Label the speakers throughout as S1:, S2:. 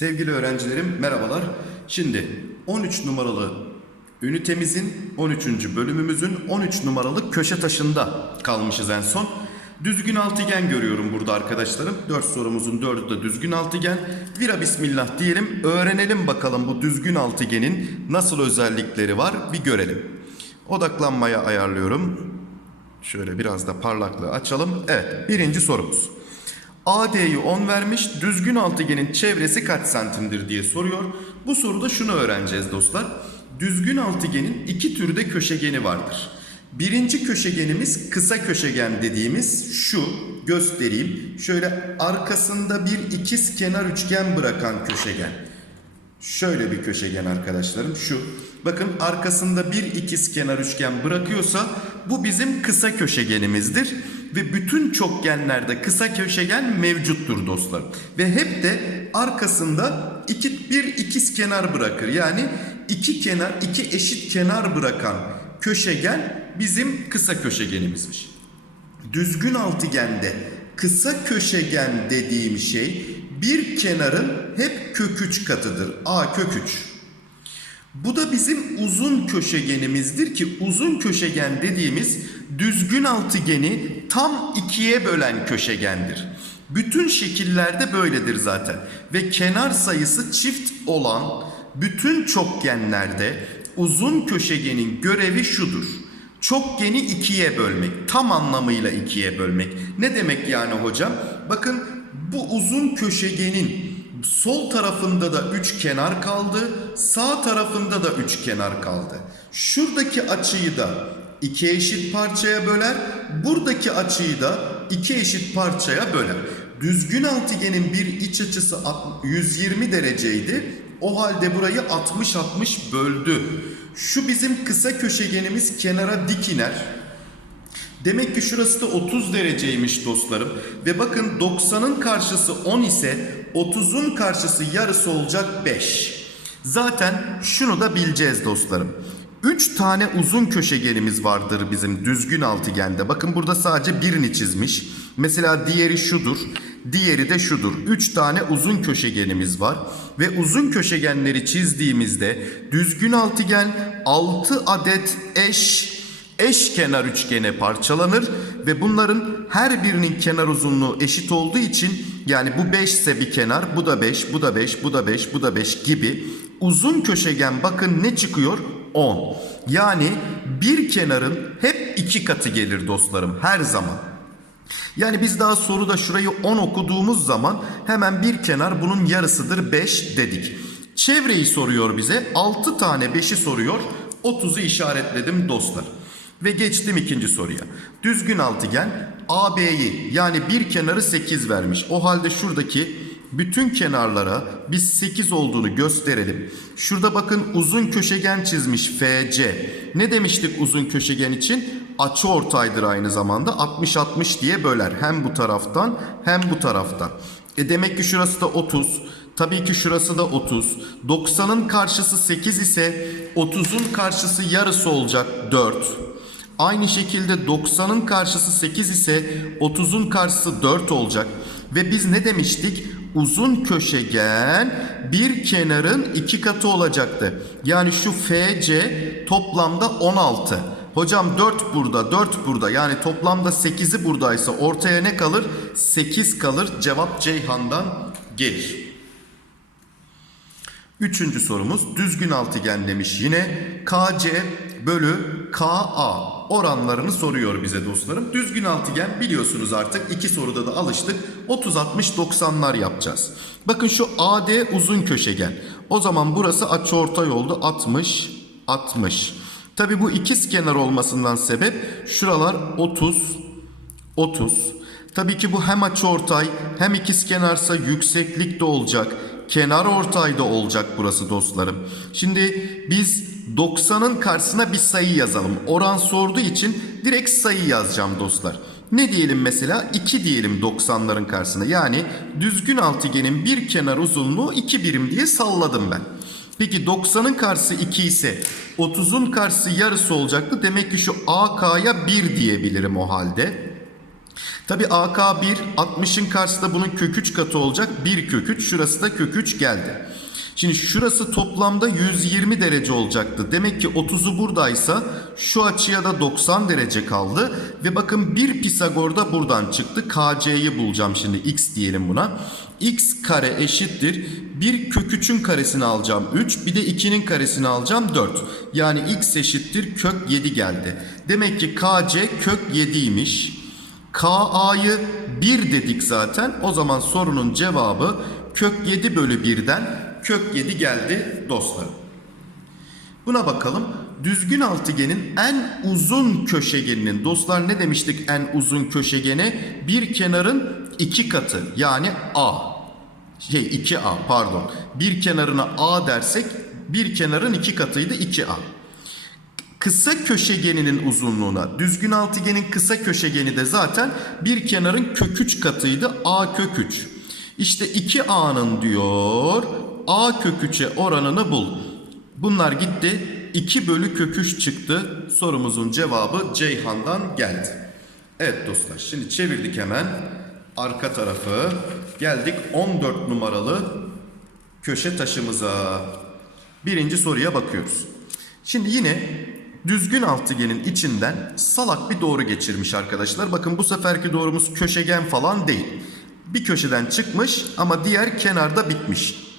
S1: Sevgili öğrencilerim merhabalar. Şimdi 13 numaralı ünitemizin 13. bölümümüzün 13 numaralı köşe taşında kalmışız en son. Düzgün altıgen görüyorum burada arkadaşlarım. 4 sorumuzun 4'ü de düzgün altıgen. Vira bismillah diyelim. Öğrenelim bakalım bu düzgün altıgenin nasıl özellikleri var bir görelim. Odaklanmaya ayarlıyorum. Şöyle biraz da parlaklığı açalım. Evet birinci sorumuz. AD'yi 10 vermiş. Düzgün altıgenin çevresi kaç santimdir diye soruyor. Bu soruda şunu öğreneceğiz dostlar. Düzgün altıgenin iki türde köşegeni vardır. Birinci köşegenimiz kısa köşegen dediğimiz şu. Göstereyim. Şöyle arkasında bir ikiz kenar üçgen bırakan köşegen. Şöyle bir köşegen arkadaşlarım şu. Bakın arkasında bir ikiz kenar üçgen bırakıyorsa bu bizim kısa köşegenimizdir. Ve bütün çokgenlerde kısa köşegen mevcuttur dostlar. Ve hep de arkasında iki, bir ikiz kenar bırakır. Yani iki kenar, iki eşit kenar bırakan köşegen bizim kısa köşegenimizmiş. Düzgün altıgende kısa köşegen dediğim şey bir kenarın hep kök 3 katıdır. A kök 3. Bu da bizim uzun köşegenimizdir ki uzun köşegen dediğimiz düzgün altıgeni tam ikiye bölen köşegendir. Bütün şekillerde böyledir zaten. Ve kenar sayısı çift olan bütün çokgenlerde uzun köşegenin görevi şudur. Çokgeni ikiye bölmek. Tam anlamıyla ikiye bölmek. Ne demek yani hocam? Bakın bu uzun köşegenin sol tarafında da üç kenar kaldı. Sağ tarafında da üç kenar kaldı. Şuradaki açıyı da iki eşit parçaya böler. Buradaki açıyı da iki eşit parçaya böler. Düzgün altıgenin bir iç açısı 120 dereceydi. O halde burayı 60-60 böldü. Şu bizim kısa köşegenimiz kenara dik iner. Demek ki şurası da 30 dereceymiş dostlarım. Ve bakın 90'ın karşısı 10 ise 30'un karşısı yarısı olacak 5. Zaten şunu da bileceğiz dostlarım. 3 tane uzun köşegenimiz vardır bizim düzgün altıgende. Bakın burada sadece birini çizmiş. Mesela diğeri şudur. Diğeri de şudur. 3 tane uzun köşegenimiz var. Ve uzun köşegenleri çizdiğimizde düzgün altıgen 6 adet eş eşkenar üçgene parçalanır ve bunların her birinin kenar uzunluğu eşit olduğu için yani bu 5 ise bir kenar, bu da 5, bu da 5, bu da 5, bu da 5 gibi uzun köşegen bakın ne çıkıyor? 10. Yani bir kenarın hep iki katı gelir dostlarım her zaman. Yani biz daha soruda şurayı 10 okuduğumuz zaman hemen bir kenar bunun yarısıdır 5 dedik. Çevreyi soruyor bize 6 tane 5'i soruyor 30'u işaretledim dostlar. Ve geçtim ikinci soruya. Düzgün altıgen AB'yi yani bir kenarı 8 vermiş. O halde şuradaki bütün kenarlara biz 8 olduğunu gösterelim. Şurada bakın uzun köşegen çizmiş FC. Ne demiştik uzun köşegen için? Açı ortaydır aynı zamanda. 60-60 diye böler. Hem bu taraftan hem bu taraftan. E demek ki şurası da 30. Tabii ki şurası da 30. 90'ın karşısı 8 ise 30'un karşısı yarısı olacak 4. Aynı şekilde 90'ın karşısı 8 ise 30'un karşısı 4 olacak. Ve biz ne demiştik? Uzun köşegen bir kenarın iki katı olacaktı. Yani şu FC toplamda 16. Hocam 4 burada 4 burada yani toplamda 8'i buradaysa ortaya ne kalır? 8 kalır. Cevap Ceyhan'dan gelir. Üçüncü sorumuz düzgün altıgen demiş yine KC bölü KA oranlarını soruyor bize dostlarım. Düzgün altıgen biliyorsunuz artık iki soruda da alıştık 30-60-90'lar yapacağız. Bakın şu AD uzun köşegen o zaman burası açıortay oldu 60 60. Tabi bu ikiz kenar olmasından sebep şuralar 30 30. Tabii ki bu hem açıortay hem ikizkenarsa yükseklik de olacak. Kenar ortayda olacak burası dostlarım. Şimdi biz 90'ın karşısına bir sayı yazalım. Oran sorduğu için direkt sayı yazacağım dostlar. Ne diyelim mesela? 2 diyelim 90'ların karşısına. Yani düzgün altıgenin bir kenar uzunluğu 2 birim diye salladım ben. Peki 90'ın karşısı 2 ise 30'un karşısı yarısı olacaktı. Demek ki şu AK'ya 1 diyebilirim o halde. Tabi AK 1 60'ın karşısında bunun kök 3 katı olacak. 1 kök 3 şurası da kök 3 geldi. Şimdi şurası toplamda 120 derece olacaktı. Demek ki 30'u buradaysa şu açıya da 90 derece kaldı. Ve bakın bir Pisagor da buradan çıktı. KC'yi bulacağım şimdi x diyelim buna. x kare eşittir. Bir kök 3'ün karesini alacağım 3. Bir de 2'nin karesini alacağım 4. Yani x eşittir kök 7 geldi. Demek ki KC kök 7'ymiş. KA'yı 1 dedik zaten. O zaman sorunun cevabı kök 7 bölü 1'den kök 7 geldi dostlarım. Buna bakalım. Düzgün altıgenin en uzun köşegeninin dostlar ne demiştik en uzun köşegene? Bir kenarın iki katı yani A. Şey 2A pardon. Bir kenarına A dersek bir kenarın iki katıydı 2A kısa köşegeninin uzunluğuna. Düzgün altıgenin kısa köşegeni de zaten bir kenarın kök 3 katıydı. A kök 3. İşte 2A'nın diyor A kök 3'e oranını bul. Bunlar gitti. 2 bölü kök 3 çıktı. Sorumuzun cevabı Ceyhan'dan geldi. Evet dostlar şimdi çevirdik hemen arka tarafı. Geldik 14 numaralı köşe taşımıza. Birinci soruya bakıyoruz. Şimdi yine düzgün altıgenin içinden salak bir doğru geçirmiş arkadaşlar. Bakın bu seferki doğrumuz köşegen falan değil. Bir köşeden çıkmış ama diğer kenarda bitmiş.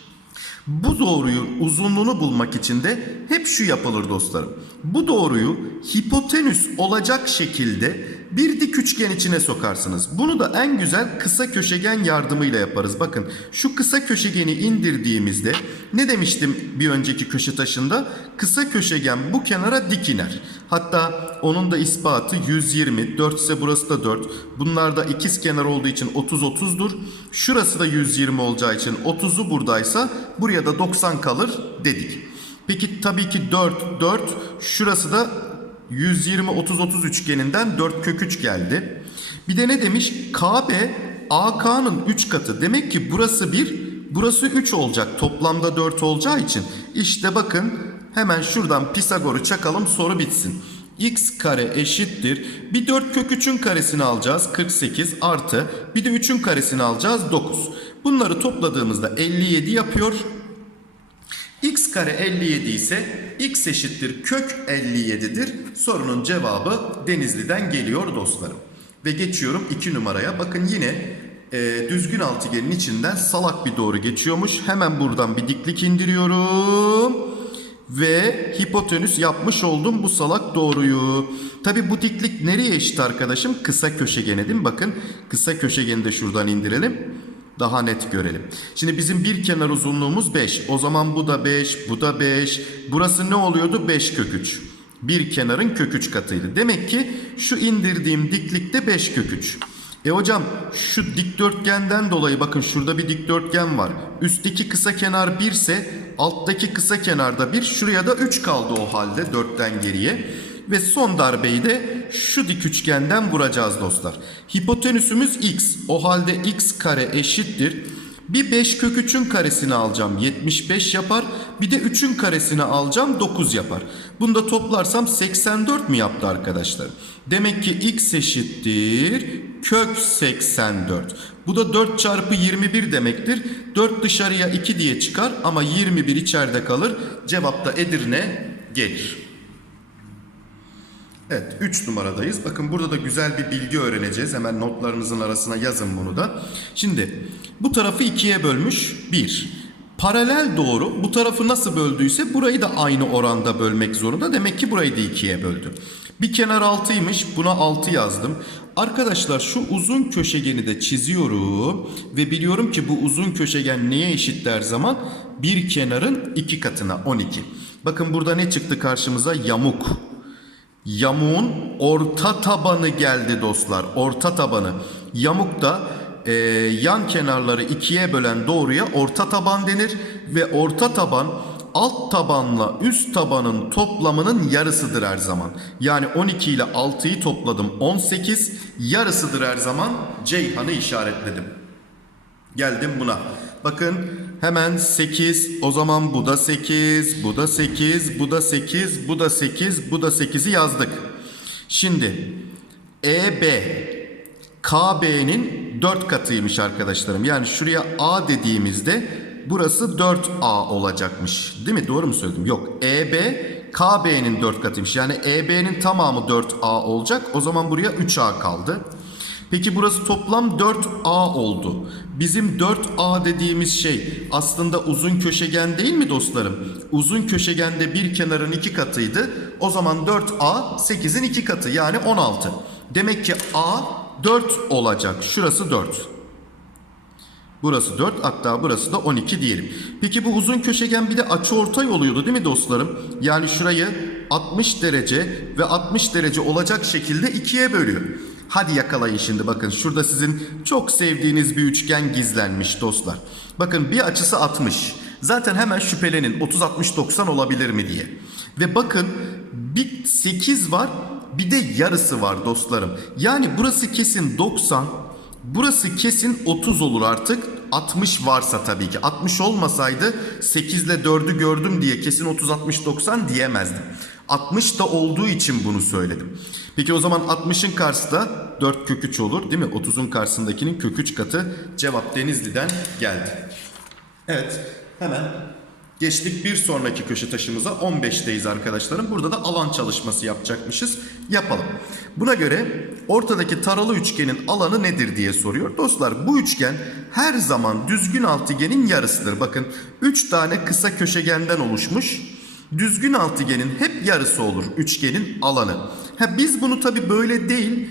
S1: Bu doğruyu uzunluğunu bulmak için de hep şu yapılır dostlarım. Bu doğruyu hipotenüs olacak şekilde bir dik üçgen içine sokarsınız. Bunu da en güzel kısa köşegen yardımıyla yaparız. Bakın şu kısa köşegeni indirdiğimizde ne demiştim bir önceki köşe taşında? Kısa köşegen bu kenara dik iner. Hatta onun da ispatı 120. 4 ise burası da 4. Bunlar da ikiz kenar olduğu için 30 30'dur. Şurası da 120 olacağı için 30'u buradaysa buraya da 90 kalır dedik. Peki tabii ki 4 4 şurası da 120 30 30 üçgeninden 4 kök 3 geldi. Bir de ne demiş? KB AK'nın 3 katı. Demek ki burası 1, burası 3 olacak. Toplamda 4 olacağı için. İşte bakın hemen şuradan Pisagor'u çakalım soru bitsin. x kare eşittir. Bir 4 kök 3'ün karesini alacağız 48 artı bir de 3'ün karesini alacağız 9. Bunları topladığımızda 57 yapıyor. X kare 57 ise x eşittir kök 57'dir. Sorunun cevabı Denizli'den geliyor dostlarım. Ve geçiyorum 2 numaraya. Bakın yine e, düzgün altıgenin içinden salak bir doğru geçiyormuş. Hemen buradan bir diklik indiriyorum. Ve hipotenüs yapmış oldum bu salak doğruyu. Tabi bu diklik nereye eşit arkadaşım? Kısa köşegene değil mi? Bakın kısa köşegeni de şuradan indirelim daha net görelim. Şimdi bizim bir kenar uzunluğumuz 5. O zaman bu da 5, bu da 5. Burası ne oluyordu? 5 kök 3. Bir kenarın kök 3 katıydı. Demek ki şu indirdiğim diklikte 5 kök 3. E hocam şu dikdörtgenden dolayı bakın şurada bir dikdörtgen var. Üstteki kısa kenar 1 ise alttaki kısa kenarda 1. Şuraya da 3 kaldı o halde 4'ten geriye. Ve son darbeyi de şu dik üçgenden vuracağız dostlar. Hipotenüsümüz x. O halde x kare eşittir. Bir 5 kök 3'ün karesini alacağım 75 yapar. Bir de 3'ün karesini alacağım 9 yapar. Bunu da toplarsam 84 mi yaptı arkadaşlar? Demek ki x eşittir kök 84. Bu da 4 çarpı 21 demektir. 4 dışarıya 2 diye çıkar ama 21 içeride kalır. Cevap da Edirne gelir. Evet 3 numaradayız. Bakın burada da güzel bir bilgi öğreneceğiz. Hemen notlarınızın arasına yazın bunu da. Şimdi bu tarafı ikiye bölmüş 1. Paralel doğru bu tarafı nasıl böldüyse burayı da aynı oranda bölmek zorunda. Demek ki burayı da ikiye böldü. Bir kenar 6'ymış buna 6 yazdım. Arkadaşlar şu uzun köşegeni de çiziyorum. Ve biliyorum ki bu uzun köşegen neye eşit der zaman? Bir kenarın iki katına 12. Bakın burada ne çıktı karşımıza? Yamuk. Yamuğun orta tabanı geldi dostlar. Orta tabanı. Yamuk da e, yan kenarları ikiye bölen doğruya orta taban denir. Ve orta taban alt tabanla üst tabanın toplamının yarısıdır her zaman. Yani 12 ile 6'yı topladım 18. Yarısıdır her zaman. Ceyhan'ı işaretledim. Geldim buna. Bakın Hemen 8. O zaman bu da 8, bu da 8, bu da 8, bu da 8, bu da 8'i yazdık. Şimdi EB KB'nin 4 katıymış arkadaşlarım. Yani şuraya A dediğimizde burası 4A olacakmış. Değil mi? Doğru mu söyledim? Yok. EB KB'nin 4 katıymış. Yani EB'nin tamamı 4A olacak. O zaman buraya 3A kaldı. Peki burası toplam 4A oldu. Bizim 4A dediğimiz şey aslında uzun köşegen değil mi dostlarım? Uzun köşegende bir kenarın iki katıydı. O zaman 4A 8'in iki katı yani 16. Demek ki A 4 olacak. Şurası 4. Burası 4 hatta burası da 12 diyelim. Peki bu uzun köşegen bir de açıortay oluyordu değil mi dostlarım? Yani şurayı 60 derece ve 60 derece olacak şekilde ikiye bölüyor. Hadi yakalayın şimdi bakın şurada sizin çok sevdiğiniz bir üçgen gizlenmiş dostlar. Bakın bir açısı 60. Zaten hemen şüphelenin 30 60 90 olabilir mi diye. Ve bakın bir 8 var bir de yarısı var dostlarım. Yani burası kesin 90 Burası kesin 30 olur artık. 60 varsa tabii ki. 60 olmasaydı 8 ile 4'ü gördüm diye kesin 30 60 90 diyemezdim. 60 da olduğu için bunu söyledim. Peki o zaman 60'ın karşısı da 4 kök 3 olur değil mi? 30'un karşısındakinin kök 3 katı cevap Denizli'den geldi. Evet hemen Geçtik bir sonraki köşe taşımıza 15'teyiz arkadaşlarım. Burada da alan çalışması yapacakmışız. Yapalım. Buna göre ortadaki taralı üçgenin alanı nedir diye soruyor. Dostlar bu üçgen her zaman düzgün altıgenin yarısıdır. Bakın 3 tane kısa köşegenden oluşmuş. Düzgün altıgenin hep yarısı olur üçgenin alanı. Ha, biz bunu tabi böyle değil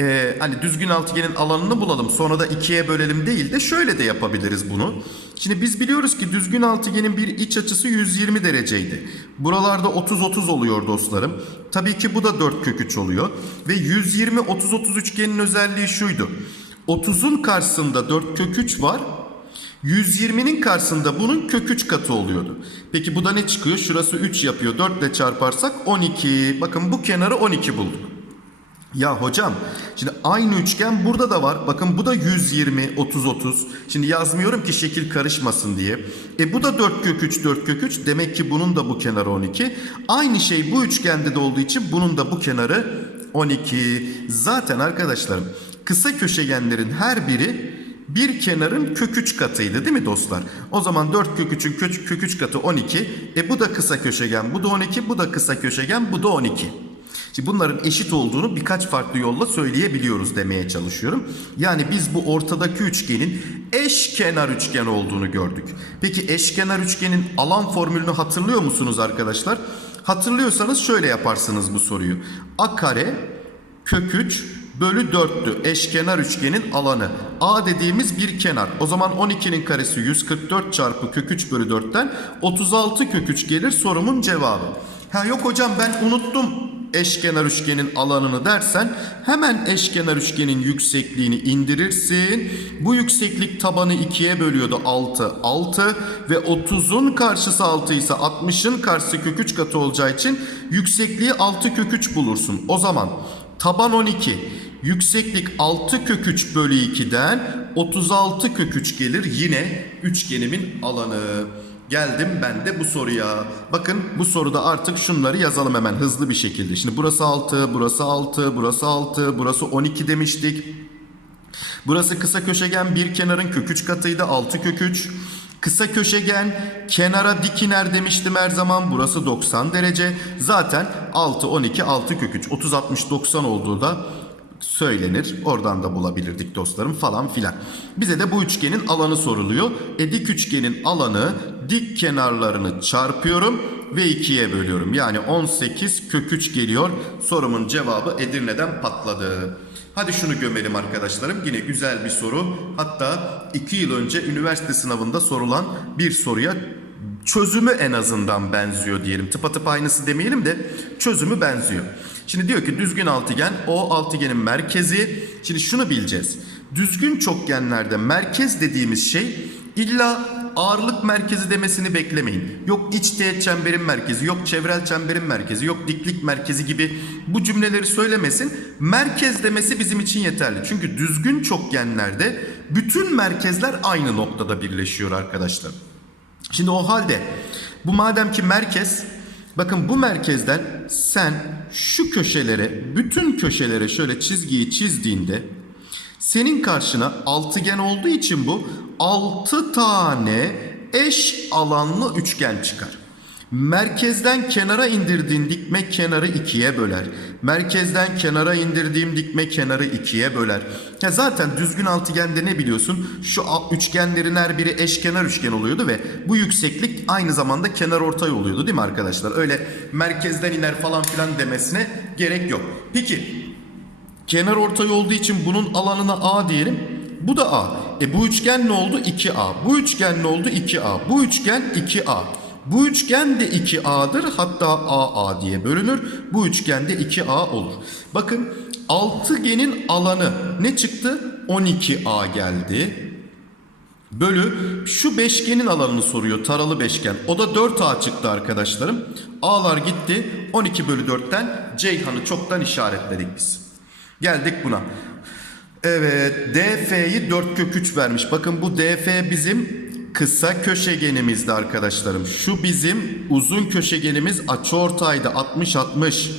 S1: ee, hani düzgün altıgenin alanını bulalım sonra da ikiye bölelim değil de şöyle de yapabiliriz bunu. Şimdi biz biliyoruz ki düzgün altıgenin bir iç açısı 120 dereceydi. Buralarda 30-30 oluyor dostlarım. Tabii ki bu da 4 kök 3 oluyor. Ve 120-30-30 üçgenin özelliği şuydu. 30'un karşısında 4 kök 3 var. 120'nin karşısında bunun kök 3 katı oluyordu. Peki bu da ne çıkıyor? Şurası 3 yapıyor. 4 ile çarparsak 12. Bakın bu kenarı 12 bulduk. Ya hocam şimdi aynı üçgen burada da var. Bakın bu da 120 30 30. Şimdi yazmıyorum ki şekil karışmasın diye. E bu da 4 kök 3 4 kök 3. Demek ki bunun da bu kenarı 12. Aynı şey bu üçgende de olduğu için bunun da bu kenarı 12. Zaten arkadaşlarım kısa köşegenlerin her biri bir kenarın kök 3 katıydı değil mi dostlar? O zaman 4 kök 3'ün kök, kök 3 katı 12. E bu da kısa köşegen, bu da 12, bu da kısa köşegen, bu da 12. Şimdi bunların eşit olduğunu birkaç farklı yolla söyleyebiliyoruz demeye çalışıyorum. Yani biz bu ortadaki üçgenin eşkenar üçgen olduğunu gördük. Peki eşkenar üçgenin alan formülünü hatırlıyor musunuz arkadaşlar? Hatırlıyorsanız şöyle yaparsınız bu soruyu. A kare kök 3 bölü 4'tü eşkenar üçgenin alanı. A dediğimiz bir kenar. O zaman 12'nin karesi 144 çarpı kök 3 bölü 4'ten 36 kök 3 gelir sorumun cevabı. Ha yok hocam ben unuttum eşkenar üçgenin alanını dersen hemen eşkenar üçgenin yüksekliğini indirirsin. Bu yükseklik tabanı 2'ye bölüyordu 6 6 ve 30'un karşısı 6 ise 60'ın karşısı kök 3 katı olacağı için yüksekliği 6 kök 3 bulursun. O zaman taban 12 yükseklik 6 kök 3 bölü 2'den 36 kök 3 gelir yine üçgenimin alanı. Geldim ben de bu soruya. Bakın bu soruda artık şunları yazalım hemen hızlı bir şekilde. Şimdi burası 6, burası 6, burası 6, burası 12 demiştik. Burası kısa köşegen bir kenarın kök 3 katıydı 6 kök 3. Kısa köşegen kenara dik iner demiştim her zaman. Burası 90 derece. Zaten 6 12 6 kök 3 30 60 90 olduğu da söylenir. Oradan da bulabilirdik dostlarım falan filan. Bize de bu üçgenin alanı soruluyor. E dik üçgenin alanı dik kenarlarını çarpıyorum ve 2'ye bölüyorum. Yani 18 kök 3 geliyor. Sorumun cevabı Edirne'den patladı. Hadi şunu gömelim arkadaşlarım. Yine güzel bir soru. Hatta 2 yıl önce üniversite sınavında sorulan bir soruya çözümü en azından benziyor diyelim. Tıpatıp aynısı demeyelim de çözümü benziyor. Şimdi diyor ki düzgün altıgen o altıgenin merkezi. Şimdi şunu bileceğiz. Düzgün çokgenlerde merkez dediğimiz şey illa ağırlık merkezi demesini beklemeyin. Yok iç teğet çemberin merkezi, yok çevrel çemberin merkezi, yok diklik merkezi gibi bu cümleleri söylemesin. Merkez demesi bizim için yeterli. Çünkü düzgün çokgenlerde bütün merkezler aynı noktada birleşiyor arkadaşlar. Şimdi o halde bu madem ki merkez bakın bu merkezden sen şu köşelere bütün köşelere şöyle çizgiyi çizdiğinde senin karşına altıgen olduğu için bu 6 tane eş alanlı üçgen çıkar. Merkezden kenara indirdiğin dikme kenarı ikiye böler. Merkezden kenara indirdiğim dikme kenarı ikiye böler. Ya zaten düzgün altıgende ne biliyorsun? Şu üçgenlerin her biri eşkenar üçgen oluyordu ve bu yükseklik aynı zamanda kenar ortay oluyordu değil mi arkadaşlar? Öyle merkezden iner falan filan demesine gerek yok. Peki kenar ortay olduğu için bunun alanına A diyelim. Bu da A. E bu üçgen ne oldu? 2A. Bu üçgen ne oldu? 2A. Bu üçgen 2A. Bu üçgen de 2A'dır. Hatta AA diye bölünür. Bu üçgen de 2A olur. Bakın altıgenin alanı ne çıktı? 12A geldi. Bölü şu beşgenin alanını soruyor taralı beşgen. O da 4A çıktı arkadaşlarım. A'lar gitti. 12 bölü 4'ten Ceyhan'ı çoktan işaretledik biz. Geldik buna. Evet DF'yi 4 kök 3 vermiş. Bakın bu DF bizim kısa köşegenimizdi arkadaşlarım. Şu bizim uzun köşegenimiz açıortaydı 60 60.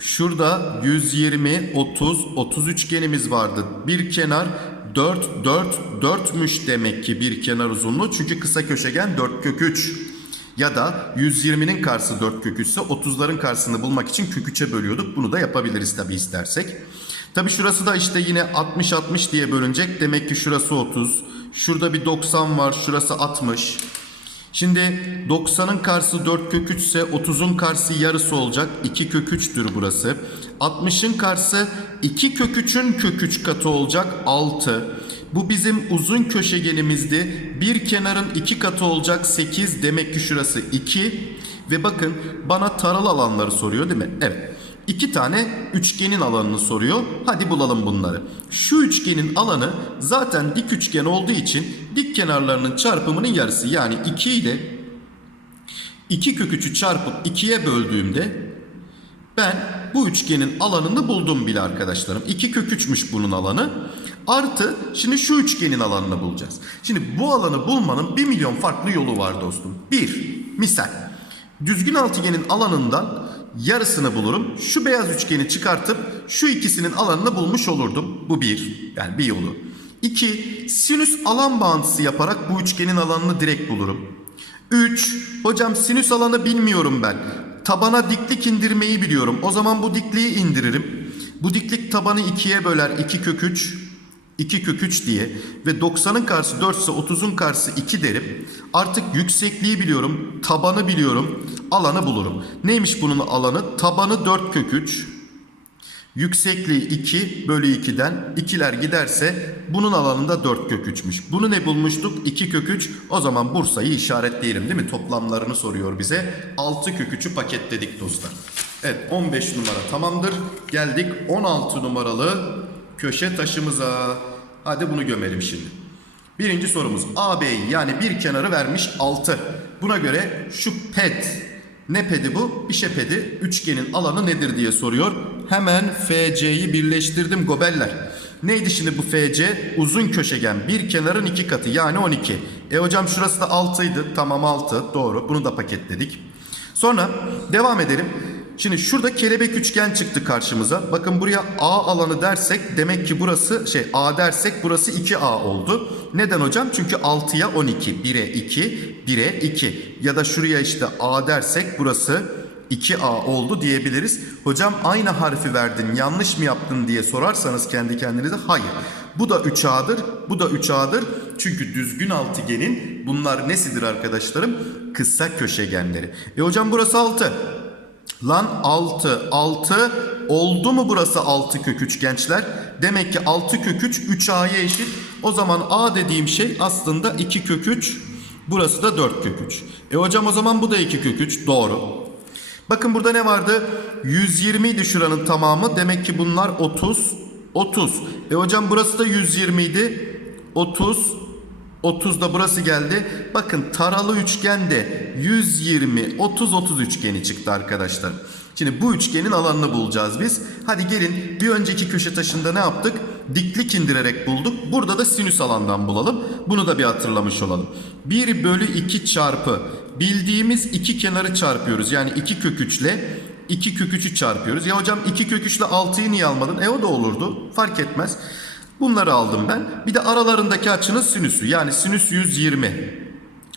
S1: Şurada 120 30 30 üçgenimiz vardı. Bir kenar 4 4 4'müş demek ki bir kenar uzunluğu. Çünkü kısa köşegen 4 kök 3. Ya da 120'nin karşısı 4 kök 3 ise 30'ların karşısını bulmak için kök 3'e bölüyorduk. Bunu da yapabiliriz tabi istersek. Tabi şurası da işte yine 60-60 diye bölünecek. Demek ki şurası 30. Şurada bir 90 var. Şurası 60. Şimdi 90'ın karşısı 4 kök 3 ise 30'un karşısı yarısı olacak. 2 kök 3'tür burası. 60'ın karşısı 2 kök 3'ün kök 3 katı olacak 6. Bu bizim uzun köşegenimizdi. Bir kenarın 2 katı olacak 8. Demek ki şurası 2. Ve bakın bana taral alanları soruyor değil mi? Evet. İki tane üçgenin alanını soruyor. Hadi bulalım bunları. Şu üçgenin alanı zaten dik üçgen olduğu için dik kenarlarının çarpımının yarısı. Yani 2 ile 2 kök 3'ü çarpıp 2'ye böldüğümde ben bu üçgenin alanını buldum bile arkadaşlarım. 2 kök 3'müş bunun alanı. Artı şimdi şu üçgenin alanını bulacağız. Şimdi bu alanı bulmanın 1 milyon farklı yolu var dostum. 1. Misal. Düzgün altıgenin alanından yarısını bulurum. Şu beyaz üçgeni çıkartıp şu ikisinin alanını bulmuş olurdum. Bu bir. Yani bir yolu. İki. Sinüs alan bağıntısı yaparak bu üçgenin alanını direkt bulurum. 3. Hocam sinüs alanı bilmiyorum ben. Tabana diklik indirmeyi biliyorum. O zaman bu dikliği indiririm. Bu diklik tabanı 2'ye böler 2 kök 3. 2 kök 3 diye ve 90'ın karşısı 4 ise 30'un karşısı 2 derim. Artık yüksekliği biliyorum, tabanı biliyorum, alanı bulurum. Neymiş bunun alanı? Tabanı 4 kök 3. Yüksekliği 2 bölü 2'den 2'ler giderse bunun alanında 4 kök 3'müş. Bunu ne bulmuştuk? 2 kök 3. O zaman Bursa'yı işaretleyelim değil mi? Toplamlarını soruyor bize. 6 kök 3'ü paketledik dostlar. Evet 15 numara tamamdır. Geldik 16 numaralı köşe taşımıza. Hadi bunu gömelim şimdi. Birinci sorumuz AB'yi yani bir kenarı vermiş 6. Buna göre şu ped ne pedi bu? İşe pedi. Üçgenin alanı nedir diye soruyor. Hemen FC'yi birleştirdim gobeller. Neydi şimdi bu FC? Uzun köşegen. Bir kenarın iki katı yani 12. E hocam şurası da 6 idi. Tamam 6 doğru. Bunu da paketledik. Sonra devam edelim. Şimdi şurada kelebek üçgen çıktı karşımıza. Bakın buraya A alanı dersek demek ki burası şey A dersek burası 2A oldu. Neden hocam? Çünkü 6'ya 12. 1'e 2, 1'e 2. Ya da şuraya işte A dersek burası 2A oldu diyebiliriz. Hocam aynı harfi verdin yanlış mı yaptın diye sorarsanız kendi kendinize hayır. Bu da 3A'dır, bu da 3A'dır. Çünkü düzgün altıgenin bunlar nesidir arkadaşlarım? Kısa köşegenleri. E hocam burası 6. Lan 6 6 oldu mu burası 6 kök 3 gençler? Demek ki 6 kök 3 3A'ya eşit. O zaman A dediğim şey aslında 2 kök 3. Burası da 4 kök 3. E hocam o zaman bu da 2 kök 3. Doğru. Bakın burada ne vardı? 120 idi şuranın tamamı. Demek ki bunlar 30 30. E hocam burası da 120 idi. 30 30 da burası geldi. Bakın taralı üçgende 120, 30, 30 üçgeni çıktı arkadaşlar. Şimdi bu üçgenin alanını bulacağız biz. Hadi gelin bir önceki köşe taşında ne yaptık? Diklik indirerek bulduk. Burada da sinüs alandan bulalım. Bunu da bir hatırlamış olalım. 1 bölü 2 çarpı bildiğimiz iki kenarı çarpıyoruz. Yani 2 kök 3 ile 2 kök 3'ü çarpıyoruz. Ya hocam 2 kök 3 ile 6'yı niye almadın? E o da olurdu. Fark etmez. Bunları aldım ben. Bir de aralarındaki açının sinüsü. Yani sinüs 120.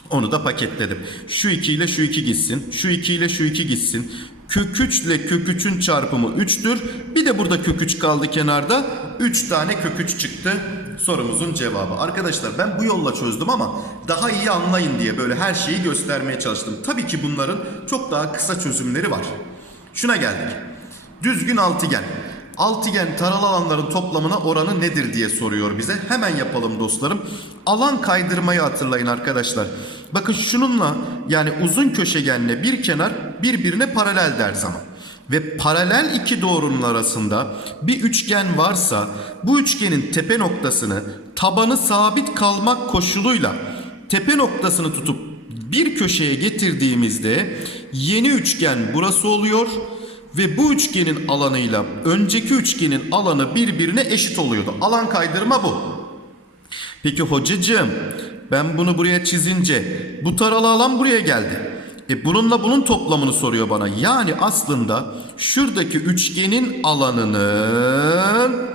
S1: Onu da paketledim. Şu 2 ile şu 2 gitsin. Şu 2 ile şu 2 gitsin. Kök 3 ile kök 3'ün çarpımı 3'tür. Bir de burada kök 3 kaldı kenarda. 3 tane kök 3 çıktı sorumuzun cevabı. Arkadaşlar ben bu yolla çözdüm ama daha iyi anlayın diye böyle her şeyi göstermeye çalıştım. Tabii ki bunların çok daha kısa çözümleri var. Şuna geldik. Düzgün altıgen. Altıgen taralı alanların toplamına oranı nedir diye soruyor bize. Hemen yapalım dostlarım. Alan kaydırmayı hatırlayın arkadaşlar. Bakın şununla yani uzun köşegenle bir kenar birbirine paralel der zaman. Ve paralel iki doğrunun arasında bir üçgen varsa bu üçgenin tepe noktasını tabanı sabit kalmak koşuluyla tepe noktasını tutup bir köşeye getirdiğimizde yeni üçgen burası oluyor ve bu üçgenin alanıyla önceki üçgenin alanı birbirine eşit oluyordu. Alan kaydırma bu. Peki hocacığım ben bunu buraya çizince bu taralı alan buraya geldi. E bununla bunun toplamını soruyor bana. Yani aslında şuradaki üçgenin alanının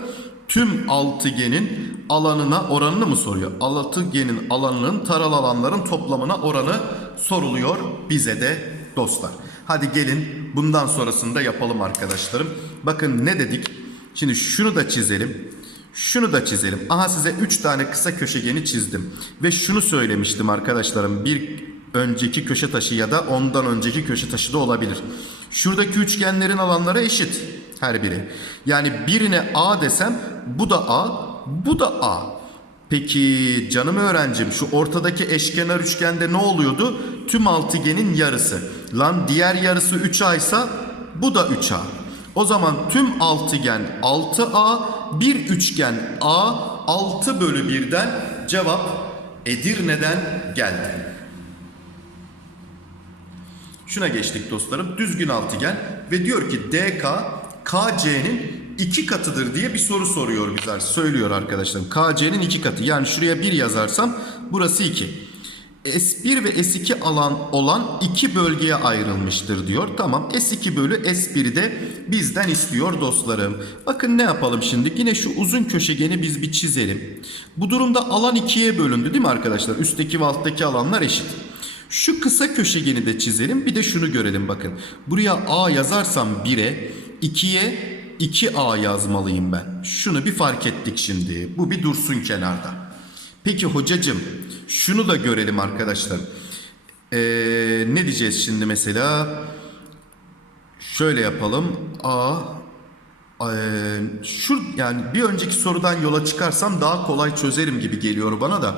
S1: tüm altıgenin alanına oranını mı soruyor? Altıgenin alanının taralı alanların toplamına oranı soruluyor bize de dostlar. Hadi gelin bundan sonrasını da yapalım arkadaşlarım. Bakın ne dedik? Şimdi şunu da çizelim. Şunu da çizelim. Aha size 3 tane kısa köşegeni çizdim. Ve şunu söylemiştim arkadaşlarım. Bir önceki köşe taşı ya da ondan önceki köşe taşı da olabilir. Şuradaki üçgenlerin alanları eşit her biri. Yani birine A desem bu da A, bu da A. Peki canım öğrencim şu ortadaki eşkenar üçgende ne oluyordu? Tüm altıgenin yarısı. Lan diğer yarısı 3A ise bu da 3A. O zaman tüm altıgen 6A, bir üçgen A 6 bölü 1'den cevap Edirne'den geldi. Şuna geçtik dostlarım. Düzgün altıgen ve diyor ki DK KC'nin iki katıdır diye bir soru soruyor bizler. Söylüyor arkadaşlarım. KC'nin iki katı. Yani şuraya bir yazarsam burası 2. S1 ve S2 alan olan iki bölgeye ayrılmıştır diyor. Tamam S2 bölü S1'i de bizden istiyor dostlarım. Bakın ne yapalım şimdi? Yine şu uzun köşegeni biz bir çizelim. Bu durumda alan ikiye bölündü değil mi arkadaşlar? Üstteki ve alttaki alanlar eşit. Şu kısa köşegeni de çizelim. Bir de şunu görelim bakın. Buraya A yazarsam 1'e, 2'ye 2A yazmalıyım ben. Şunu bir fark ettik şimdi. Bu bir dursun kenarda. Peki hocacığım şunu da görelim arkadaşlar. Ee, ne diyeceğiz şimdi mesela? Şöyle yapalım. A ee, şu yani bir önceki sorudan yola çıkarsam daha kolay çözerim gibi geliyor bana da.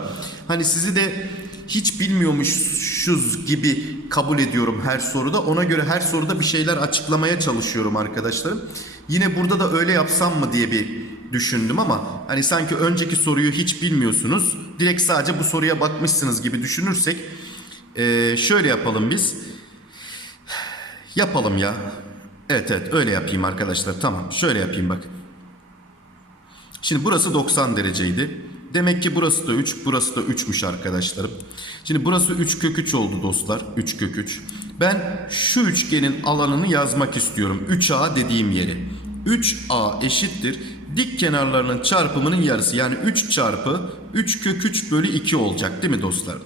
S1: Hani sizi de hiç bilmiyormuşuz gibi kabul ediyorum her soruda. Ona göre her soruda bir şeyler açıklamaya çalışıyorum arkadaşlarım. Yine burada da öyle yapsam mı diye bir düşündüm ama hani sanki önceki soruyu hiç bilmiyorsunuz. Direkt sadece bu soruya bakmışsınız gibi düşünürsek şöyle yapalım biz. Yapalım ya. Evet evet öyle yapayım arkadaşlar. Tamam şöyle yapayım bakın. Şimdi burası 90 dereceydi. Demek ki burası da 3, burası da 3'müş arkadaşlarım. Şimdi burası 3 kök 3 oldu dostlar. 3 kök 3. Ben şu üçgenin alanını yazmak istiyorum. 3A dediğim yeri. 3A eşittir. Dik kenarlarının çarpımının yarısı. Yani 3 çarpı 3 kök 3 bölü 2 olacak değil mi dostlar?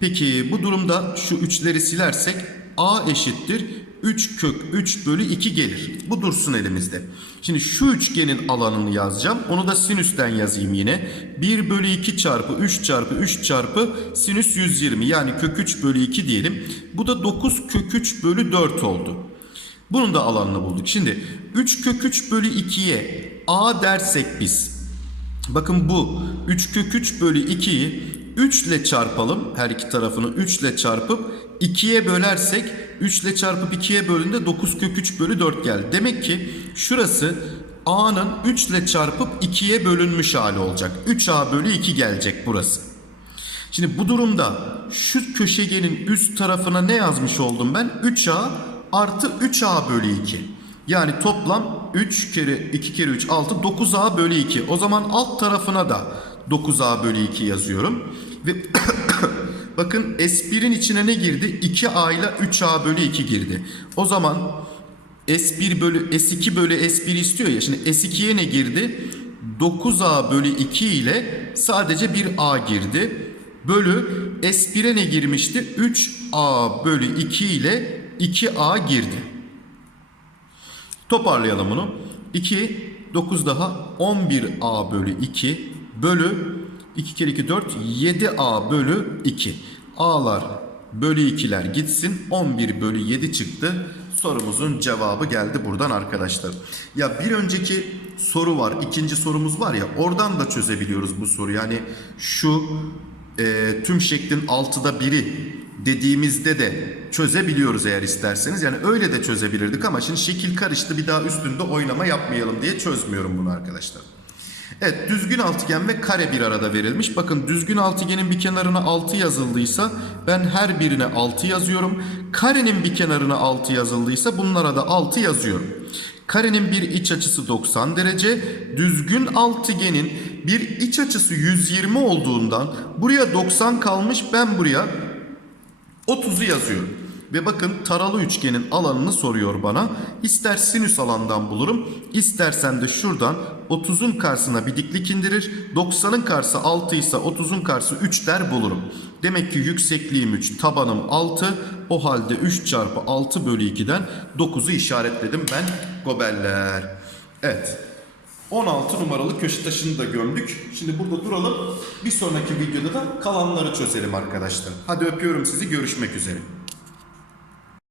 S1: Peki bu durumda şu 3'leri silersek A eşittir 3 kök 3 bölü 2 gelir. Bu dursun elimizde. Şimdi şu üçgenin alanını yazacağım. Onu da sinüsten yazayım yine. 1 bölü 2 çarpı 3 çarpı 3 çarpı sinüs 120. Yani kök 3 bölü 2 diyelim. Bu da 9 kök 3 bölü 4 oldu. Bunun da alanını bulduk. Şimdi 3 kök 3 bölü 2'ye A dersek biz. Bakın bu 3 kök 3 bölü 2'yi 3 ile çarpalım. Her iki tarafını 3 ile çarpıp 2'ye bölersek 3 ile çarpıp 2'ye bölündüğünde 9 kök 3 bölü 4 geldi. Demek ki şurası A'nın 3 ile çarpıp 2'ye bölünmüş hali olacak. 3A bölü 2 gelecek burası. Şimdi bu durumda şu köşegenin üst tarafına ne yazmış oldum ben? 3A artı 3A bölü 2. Yani toplam 3 kere 2 kere 3 6 9A bölü 2. O zaman alt tarafına da 9A bölü 2 yazıyorum. Ve bakın S1'in içine ne girdi? 2A ile 3A bölü 2 girdi. O zaman S1 bölü S2 bölü S1 istiyor ya. Şimdi S2'ye ne girdi? 9A bölü 2 ile sadece bir A girdi. Bölü S1'e ne girmişti? 3A bölü 2 ile 2A girdi. Toparlayalım bunu. 2, 9 daha 11A bölü 2 bölü 2 kere 2 4 7A bölü 2. A'lar bölü 2'ler gitsin 11 bölü 7 çıktı. Sorumuzun cevabı geldi buradan arkadaşlar. Ya bir önceki soru var ikinci sorumuz var ya oradan da çözebiliyoruz bu soruyu. Yani şu e, tüm şeklin 6'da biri dediğimizde de çözebiliyoruz eğer isterseniz. Yani öyle de çözebilirdik ama şimdi şekil karıştı bir daha üstünde oynama yapmayalım diye çözmüyorum bunu arkadaşlar. Evet düzgün altıgen ve kare bir arada verilmiş. Bakın düzgün altıgenin bir kenarına 6 yazıldıysa ben her birine 6 yazıyorum. Karenin bir kenarına 6 yazıldıysa bunlara da 6 yazıyorum. Karenin bir iç açısı 90 derece, düzgün altıgenin bir iç açısı 120 olduğundan buraya 90 kalmış ben buraya 30'u yazıyorum. Ve bakın taralı üçgenin alanını soruyor bana. İster sinüs alandan bulurum, istersen de şuradan 30'un karşısına bir diklik indirir. 90'ın karşısı 6 ise 30'un karşısı 3 der bulurum. Demek ki yüksekliğim 3, tabanım 6. O halde 3 çarpı 6 bölü 2'den 9'u işaretledim ben gobeller. Evet. 16 numaralı köşe taşını da gömdük. Şimdi burada duralım. Bir sonraki videoda da kalanları çözelim arkadaşlar. Hadi öpüyorum sizi. Görüşmek üzere.